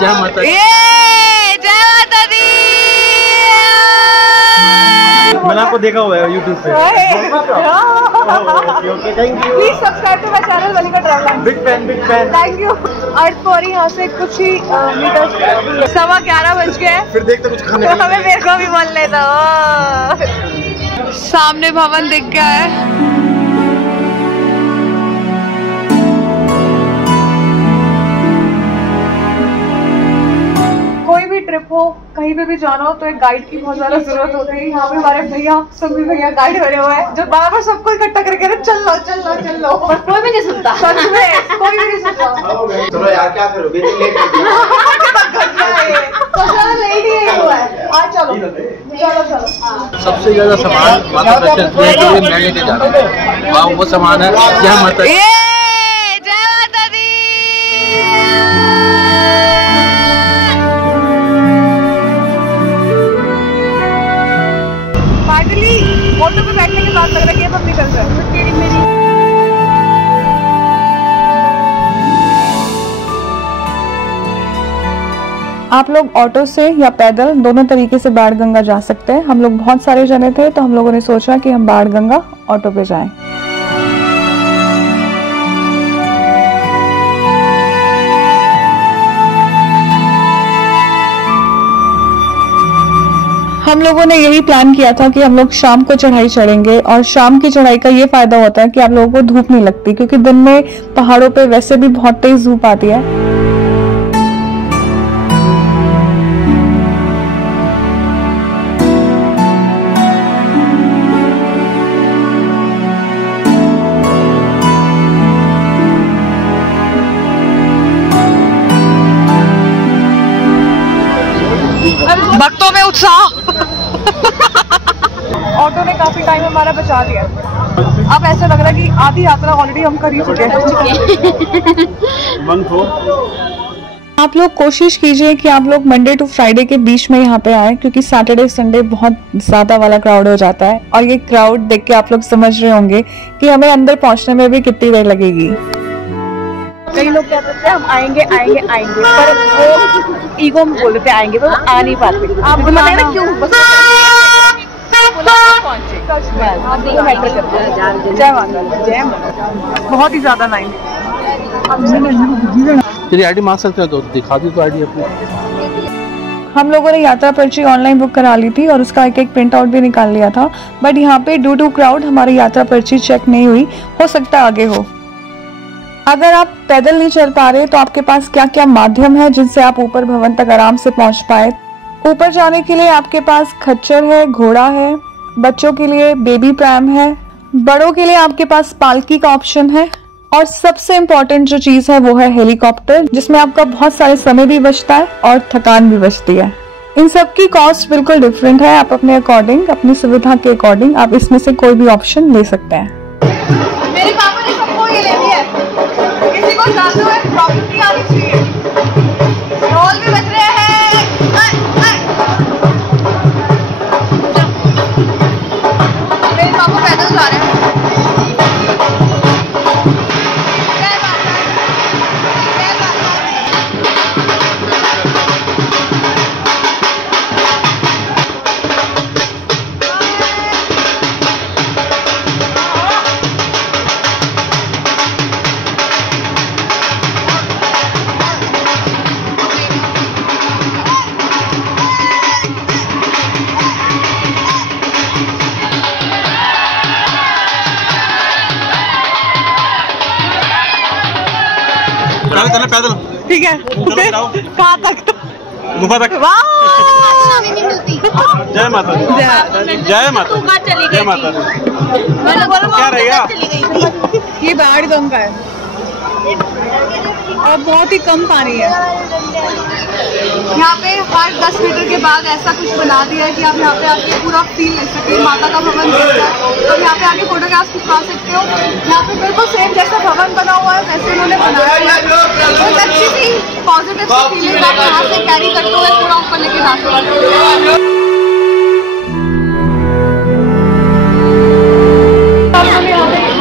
जय माता दी। मैंने आपको देखा हुआ है YouTube पे। Please subscribe to my channel Malika travel. Big fan. Thank you. अर्थ फॉर यहाँ से कुछ ही मीटर 11:15 बज गए। फिर देखते कुछ खाने तो हमें मेरे को भी बोल लेता। सामने भवन दिख गया है। कोई भी ट्रिप हो, कहीं पे भी जाना हो तो एक गाइड की बहुत ज्यादा जरूरत होती है। यहाँ पे हमारे भैया सभी भैया गाइड बने हुए हैं जो बार बार सबको इकट्ठा करके चल लो और कोई भी नहीं सुनता। सच में कोई भी नहीं सुनता। चलो यार क्या करोगे, लेट हुआ है। आज चलो। सबसे ज्यादा सामान माता दर्शन के लिए मैं लेके जा रहा हूँ। वहाँ वो सामान है जय माता दी। ऑटो पे बैठने के बाद लग रहा है कि अब हम निकल जाए। आप लोग ऑटो से या पैदल दोनों तरीके से बाण गंगा जा सकते हैं। हम लोग बहुत सारे जने थे तो हम लोगों ने सोचा कि हम बाण गंगा ऑटो पे जाएं। हम लोगों ने यही प्लान किया था कि हम लोग शाम को चढ़ाई चढ़ेंगे और शाम की चढ़ाई का ये फायदा होता है कि आप लोगों को धूप नहीं लगती, क्योंकि दिन में पहाड़ों पे वैसे भी बहुत तेज धूप आती है। भक्तों में उत्साह। ऑटो ने काफी टाइम हमारा बचा दिया। अब ऐसा लग रहा है कि आधी यात्रा ऑलरेडी हम कर ही चुके हैं। आप लोग कोशिश कीजिए कि आप लोग मंडे टू फ्राइडे के बीच में यहाँ पे आए, क्योंकि सैटरडे संडे बहुत ज्यादा वाला क्राउड हो जाता है। और ये क्राउड देख के आप लोग समझ रहे होंगे कि हमें अंदर पहुंचने में भी कितनी देर लगेगी। कई लोग क्या कहते हैं हम आएंगे पर वो ईगो में बोल देते आएंगे पर आ नहीं पाते। आप बताइए ना क्यों? जय माता, बहुत ही ज्यादा लाइन। तेरी आईडी मांग सकते हो तो दिखा दी तो आईडी अपनी। हम लोगों ने यात्रा पर्ची ऑनलाइन बुक करा ली थी और उसका एक प्रिंट आउट भी निकाल लिया था, बट यहाँ पे ड्यू टू क्राउड हमारी यात्रा पर्ची चेक नहीं हुई। हो सकता है आगे हो। अगर आप पैदल नहीं चल पा रहे तो आपके पास क्या क्या माध्यम है जिनसे आप ऊपर भवन तक आराम से पहुंच पाए। ऊपर जाने के लिए आपके पास खच्चर है, घोड़ा है, बच्चों के लिए बेबी प्रैम है, बड़ों के लिए आपके पास पालकी का ऑप्शन है, और सबसे इम्पोर्टेंट जो चीज है वो है हेलीकॉप्टर, जिसमें आपका बहुत सारे समय भी बचता है और थकान भी बचती है। इन सब की कॉस्ट बिल्कुल डिफरेंट है। आप अपने अकॉर्डिंग, अपनी सुविधा के अकॉर्डिंग आप इसमें से कोई भी ऑप्शन ले सकते हैं। मेरे पापा ने सबको ये ले लिया है। किसी को जाते हुए प्रॉब्लम नहीं आनी चाहिए। ढोल भी बज रहे हैं। मेरे पापा पैदल जा रहे हैं। चले पैदल, ठीक है। कहाँ तक? गुफा तक। जय माता दी। जय माता दी। जय माता दी। क्या रहेगा? ये बाढ़ गंगा है और बहुत ही कम पानी है। यहाँ पे हर 10 मीटर के बाद ऐसा कुछ बना दिया है कि आप यहाँ पे आके पूरा फील ले सके। माता का भवन देखता है तो यहाँ पे आके फोटोग्राफ्स खिंचवा सकते हो। यहाँ पे बिल्कुल सेम जैसा भवन बना हुआ है वैसे उन्होंने बनाया है। बहुत अच्छी सी पॉजिटिव सी फीलिंग आप यहाँ से कैरी करते हुए पूरा ऊपर लेके जा सकते हो।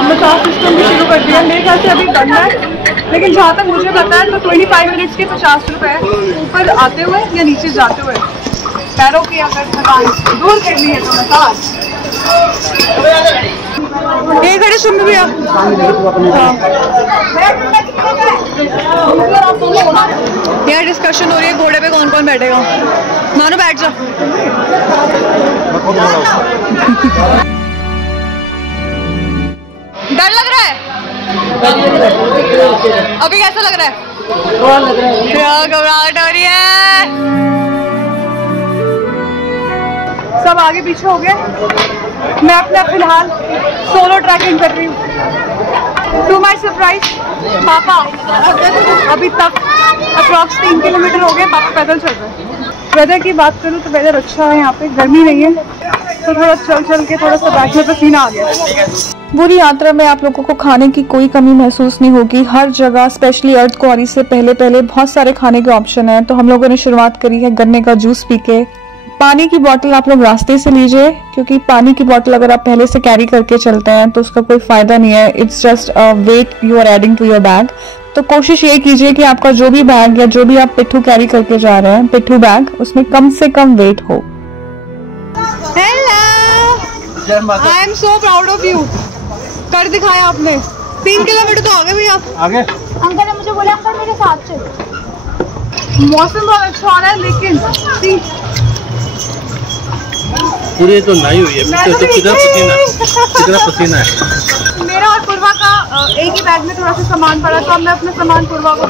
मसाज सिस्टम भी शुरू कर दिया। मेरे ख्याल से अभी बंद है। लेकिन जहाँ तक मुझे पता है तो 25 मिनट्स के 50 रुपए ऊपर आते हुए या नीचे जाते हुए। पैरों की अगर थकान दूर करनी है तो मसाज। ये घड़ी सुन भैया। यहाँ डिस्कशन हो रही है घोड़े पे कौन कौन बैठेगा। मानो बैठ जा। डर लग रहा है? अभी कैसा लग रहा है? घबराहट हो रही है। सब आगे पीछे हो गए। मैं अपना फिलहाल सोलो ट्रैकिंग कर रही हूँ। टू माई सरप्राइज पापा अभी तक अप्रॉक्स 3 किलोमीटर हो गए, पापा पैदल चल रहे हैं। वेदर की बात करूँ तो वेदर अच्छा है, यहाँ पे गर्मी नहीं है, तो थोड़ा चल चल के थोड़ा सा बैठने पर पसीना आ गया। पूरी यात्रा में आप लोगों को खाने की कोई कमी महसूस नहीं होगी। हर जगह स्पेशली अर्थ क्वारी से पहले बहुत सारे खाने के ऑप्शन हैं। तो हम लोगों ने शुरुआत करी है गन्ने का जूस पी के। पानी की बोतल आप लोग रास्ते से लीजिए, क्योंकि पानी की बोतल अगर आप पहले से कैरी करके चलते हैं तो उसका कोई फायदा नहीं है। It's just a weight you are adding to your bag. तो कोशिश ये कीजिए कि आपका जो भी बैग या जो भी आप पिट्ठू कैरी करके जा रहे हैं, पिट्ठू बैग, उसमें कम से कम वेट हो। Hello, I am so proud of you. कर दिखाया आपने। 3 किलोमीटर तो आगे भैया। आगे अंकल ने मुझे बोला अंकल मेरे साथ चल। मौसम बहुत अच्छा हो रहा है, लेकिन पूरी तो नहीं हुई है। तो कितना पसीना है। मेरा और पूर्वा का एक ही बैग में थोड़ा सा सामान पड़ा, तो मैं अपना सामान पूर्वा को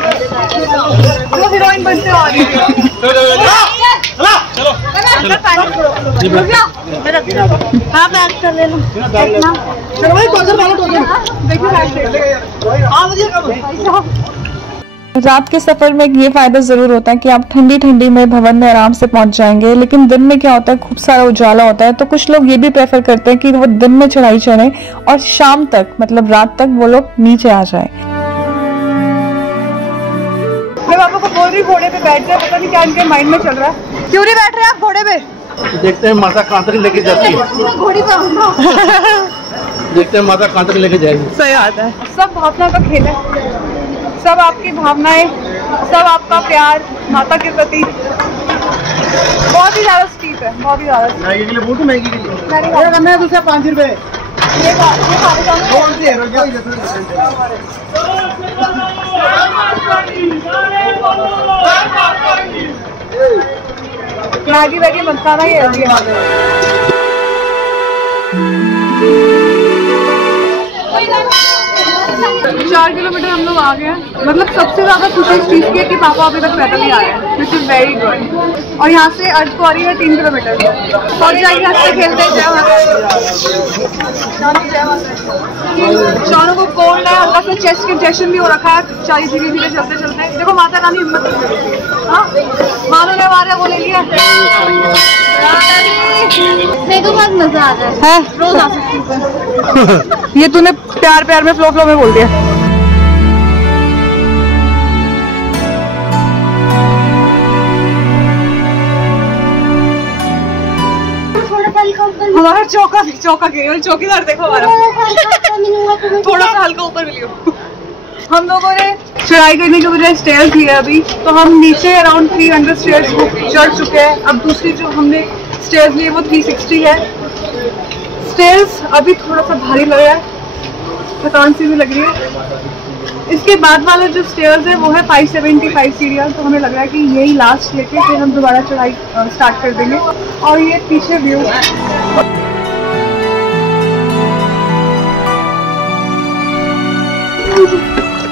वो हीरोइन बनते आ रही है। हाँ बैग कर ले लो। रात के सफर में ये फायदा जरूर होता है कि आप ठंडी ठंडी में भवन में आराम से पहुंच जाएंगे। लेकिन दिन में क्या होता है, खूब सारा उजाला होता है, तो कुछ लोग ये भी प्रेफर करते हैं कि वो दिन में चढ़ाई चढ़े और शाम तक मतलब रात तक वो लोग नीचे आ जाए। मैं पापा को बोल रही घोड़े पे बैठ जाए, पता नहीं क्या इनके माइंड में चल रहा है। क्यों नहीं बैठ रहे आप घोड़े पे? देखते हैं माता कहाँ तक लेके जाती है। घोड़ी पे देखते हैं माता कहाँ तक लेके जाएगी। सही आता है। सब भावना का खेल है, सब आपकी भावनाएं, सब आपका प्यार माता के प्रति बहुत ही ज्यादा स्टीप है, बहुत ही ज्यादा। मैगी के लिए बोलूं, मैगी के लिए मैं दूसरा 5 रुपए मैगी वैगी मत खाना, ही हेल्दी है। 4 किलोमीटर हम लोग आ गए हैं। मतलब सबसे ज्यादा खुशी इस चीज की है कि पापा अभी तक पैदल ही आए हैं, विच इज वेरी गुड। और यहाँ से अर्थ क्वारी है 3 किलोमीटर पहुंच जाएंगे। हंसते खेलते चारों को कोल्ड है, हल्का सा चेस्ट इंजेक्शन भी हो रखा है। चाली धीरे धीरे चलते चलते देखो माता रानी हिम्मत नहीं। हाँ मानो ने हमारे वो ले लिया। मेरे को बहुत मजा आ रहा है, रोज आ सकती हूँ। ये तूने प्यार प्यार में फ्लो में बोल दिया। हमारा चौका केवल चौकीदार देखो हमारा। थोड़ा सा हल्का ऊपर मिलियो। हम लोगों ने चढ़ाई करने के बजाय स्टेयर्स लिए अभी, तो हम नीचे अराउंड 300 स्टेयर्स चढ़ चुके हैं। अब दूसरी जो हमने स्टेयर्स लिए वो 360 है। स्टेयर्स अभी थोड़ा सा भारी लग रहा है, थकान सी भी लग रही है। इसके बाद वाला जो स्टेयर्स है वो है 575 सीढ़ियाँ, तो हमें लग रहा है कि यही लास्ट लेके फिर हम दोबारा चढ़ाई स्टार्ट कर देंगे। और ये पीछे व्यू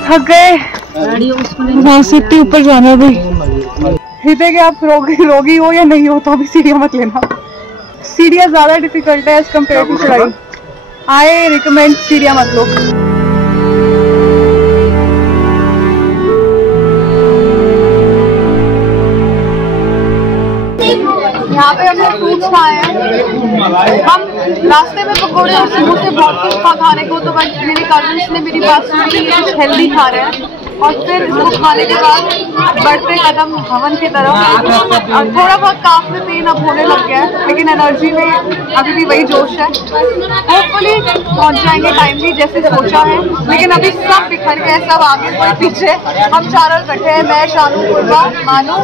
थक गए, वहाँ से इतनी ऊपर जाना भी। हृदय के आप रोगी हो या नहीं हो तो अभी सीढ़ियाँ मत लेना। सीढ़ियाँ ज्यादा डिफिकल्ट है एज कम्पेयर टू चढ़ाई। आई रिकमेंड सीढ़ियाँ मत लो। यहाँ पे हमने फ्रूट्स खाए हैं। हम रास्ते में पकौड़े और समोसे बहुत कुछ खाने को, तो बट मेरे कजिन्स ने मेरी बात सुनी कि ये कुछ हेल्दी खा रहे हैं। और फिर इसको खाने के बाद बढ़ते कदम भवन की तरफ। और थोड़ा बहुत काफ में पेन अब होने लग गया है, लेकिन एनर्जी में अभी भी वही जोश है। होपफुली पहुंच जाएंगे टाइमली जैसे सोचा है, लेकिन अभी सब बिखर गए, सब आगे कोई पीछे। हम चारों इकट्ठे हैं, मैं, शानू, पूर्वा, मानू।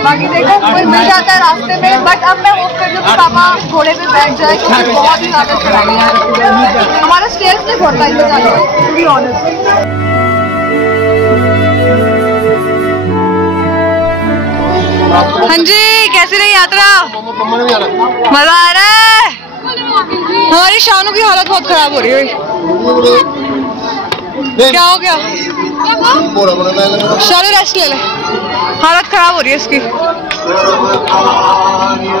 बाकी देखो कोई मिल जाता है रास्ते में, बट अब मैं होप कर रही हूँ कि पापा घोड़े पे बैठ जाए, क्योंकि बहुत ही ज्यादा चढ़ाई है। हमारा स्टेयर्स में बहुत टाइम लगा है, टू बी ऑनेस्ट। हाँ जी, कैसी रही यात्रा? मजा आ रहा है? हमारी शानू की हालत बहुत खराब हो रही है। क्या हो गया? शानू रेस्ट ले ले, हालत खराब हो रही है इसकी।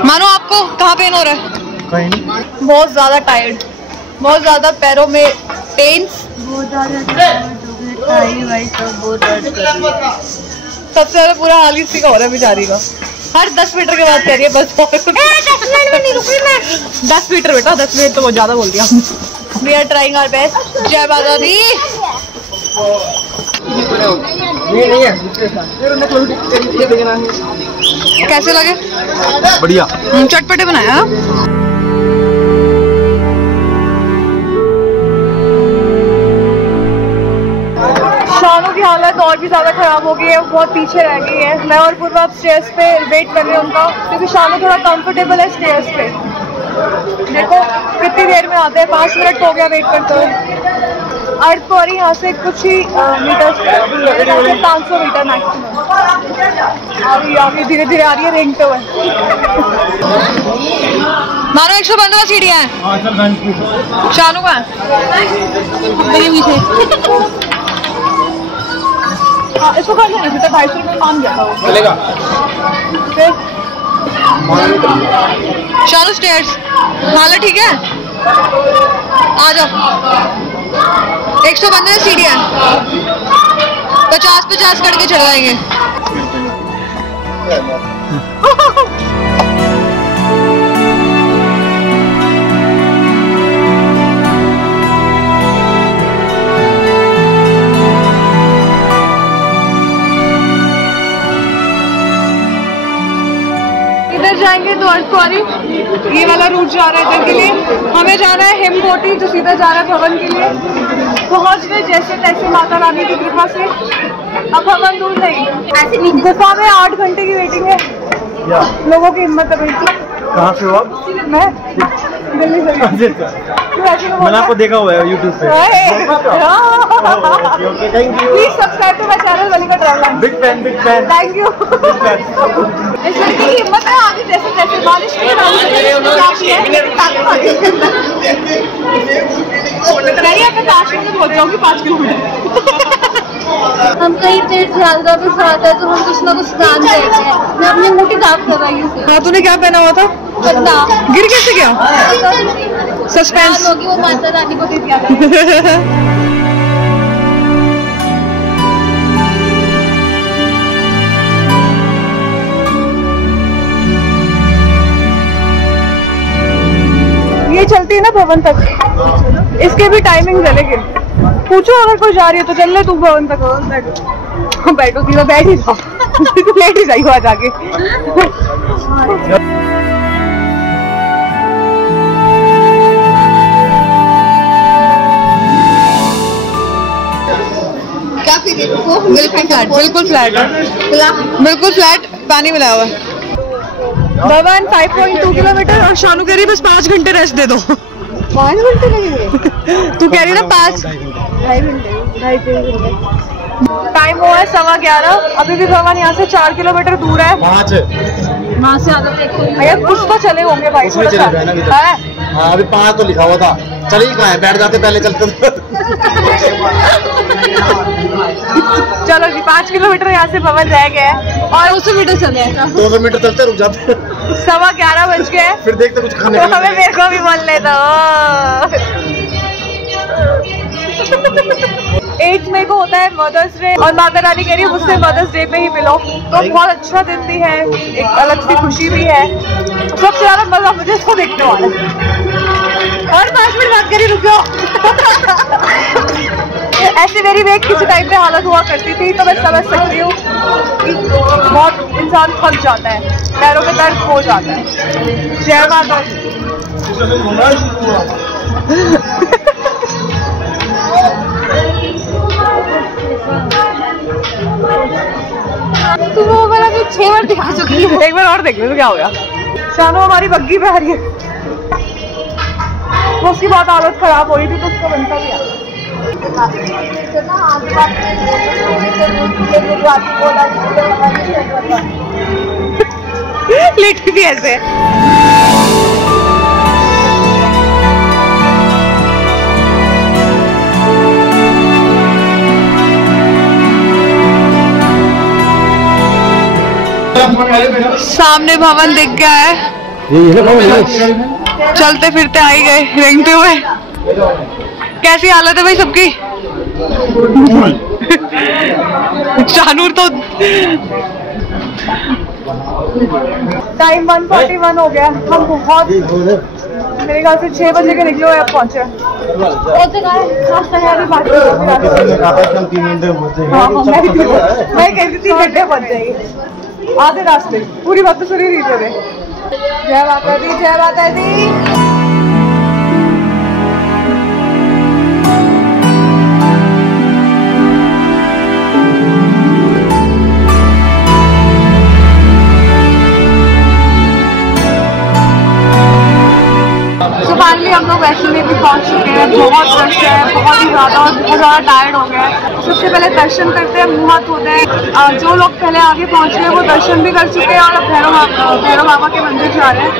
मानो आपको कहाँ पेन हो रहा है? बहुत ज्यादा टायर्ड, बहुत ज्यादा पैरों में पेन्स, सबसे ज्यादा पूरा हाल इसी का हो रहा है बेचारी का। हर 10 मीटर के बाद कह रही है बस 10 मिनट में नहीं रुकी मैं। 10 मीटर बेटा, 10 मिनट तो बहुत ज्यादा बोल दिया। We are trying our best. जय माता दी। कैसे लगे? बढ़िया, चटपटे बनाया। शानू की हालत और भी ज्यादा खराब हो गई है, बहुत पीछे रह गई है। मैं और पूर्वा अब स्टेयर्स पे वेट कर रहे हैं उनका, क्योंकि शानू थोड़ा कंफर्टेबल है स्टेयर्स पे। देखो कितनी देर में आते हैं, 5 मिनट हो गया वेट करते हुए। अर्थ पर यहाँ से कुछ ही मीटर, 500 मीटर मैक्सिमम। अभी धीरे धीरे आ रही है रेंगते हुए। मानो 115 सीढ़ियाँ हैं। शानू का इसको कर लेना था, 250 रुपये मान गया था वो। चलेगा। शानू स्टेयर्स हालत ठीक है? आ जाओ। 115 सीढ़ियाँ, 50-50 करके चढ़ जाएंगे। इधर जाएंगे तो अर्धकुंवारी, ये वाला रूट जा रहा है इधर के लिए। हमें जाना है हेमकोटी, जो सीधा जा रहा है भवन के लिए। पहुंच गए जैसे तैसे माता रानी की कृपा से। अब भवन दूर नहीं, गुफा में 8 घंटे की वेटिंग है। लोगों की हिम्मत है। कहाँ से हो आप? मैं दिल्ली से। मैंने आपको देखा हुआ है YouTube पे। Please subscribe to my channel Malika travel. Big fan. Thank you. इस लड़की की हिम्मत है, आगे जैसे तैसे बारिश में काश में पहुंच जाऊंगी 5 किलोमीटर। हम कहीं तीर्थ यात्रा पे जाते हैं तो हम कुछ ना कुछ दान देते हैं। मैं अपनी मुट्ठी दाप करवाई उसे। हाँ, तूने क्या पहना हुआ था? गिर कैसे गया? सस्पेंस होगी, वो माता रानी को दे दिया था। ये चलती है ना भवन तक, इसके भी टाइमिंग है, लेकिन पूछो अगर कोई जा रही है तो चल ले तू भवन तक। बैठो सीधा, बैठ ही जाओ। लेट ही जाइए आज आगे। क्या पी रही हो? बिल्कुल फ्लैट पानी मिला हुआ है। भवन 5.2 किलोमीटर और शानू कह रही बस 5 घंटे रेस्ट दे दो। 5 घंटे लगेंगे? तू कह रही ना 5 घंटे। टाइम हुआ है 11:15। अभी भी भवन यहाँ से 4 किलोमीटर दूर है। वहाँ से ज्यादा भैया कुछ तो चले होंगे भाई। हाँ, अभी 5 तो लिखा हुआ था। चल ही कहाँ है, बैठ जाते पहले चलते। चलो जी, 5 किलोमीटर यहाँ से भवन रह गया और 200 मीटर चले हैं। 200 मीटर चलते रुक जाते। 11:15 बज गए। फिर देखते कुछ खाने तो हमें मेरे को भी बोल लेता। 8 मई को होता है मदर्स डे और माता रानी कह रही है मुझसे मदर्स डे पे ही मिलो, तो बहुत अच्छा दिन भी है, एक अलग सी खुशी भी है। सबसे ज्यादा मजा मुझे इसको देखने वाला है। और 5 मिनट बात करी, रुक जाओ। ऐसे मेरी भी एक किसी टाइप पे हालत हुआ करती थी, तो मैं समझ सकती हूँ कि बहुत इंसान थक जाता है, पैरों में दर्द हो जाता है। जय माता दी। तुम वो वाला भी 6 बार दिखा चुकी है, एक बार और देख ले तो क्या हो गया। शानू हमारी बग्गी पे आ रही है, वो उसकी बहुत हालत खराब हो रही थी तो उसको बनता भी है। लेटी भी ऐसे सामने भवन दिख गया है, चलते फिरते आ ही गए रेंगते हुए। कैसी हालत है भाई सबकी? शानूर तो टाइम 1:41 हो गया, हम बहुत मेरे ख्याल से 6 बजे के निकले हुए अब पहुंचे। मैं कह रही थी 3 घंटे पहुंच जाएगी, आधे रास्ते पूरी बात तो सुनी रही थे। जय माता दी, जय माता दी। फाइनली हम लोग वैष्णो देवी पहुंच चुके हैं। बहुत रश है, बहुत ही ज़्यादा, और बहुत ज़्यादा टायर्ड हो गया है। सबसे पहले दर्शन करते हैं, मुँह हाथ धोते हैं। जो लोग पहले आगे पहुंच गए वो दर्शन भी कर चुके हैं और अब भैरव बाबा के मंदिर जा रहे हैं।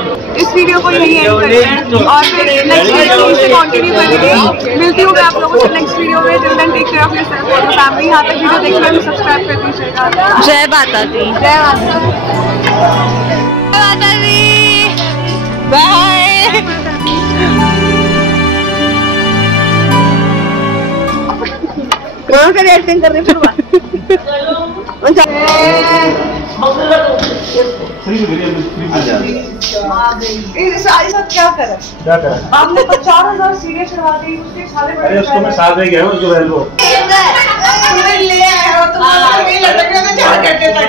इस वीडियो को यही एंड करते हैं और फिर नेक्स्ट वीडियो से कंटिन्यू करेंगे। मिलती हूँ मैं आप लोगों से नेक्स्ट वीडियो में। Till then take care of yourself और फैमिली। यहाँ तक वीडियो देखने में सब्सक्राइब कर दीजिएगा। जय माता दी, जय माता दी, बाय। एक्टिंग कर रही क्या करे? आपने 50,000 सीढ़ियाँ चढ़ा दी, उसके सारे बड़े उसको मैं साथ में गया हूँ, उसको ले आए हो तो नहीं लग रहा था 4 घंटे तक।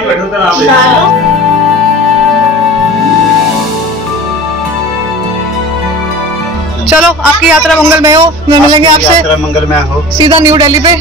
चलो, आपकी यात्रा मंगलमय हो। मैं मिलेंगे आपसे मंगलमय हो, सीधा न्यू दिल्ली पे।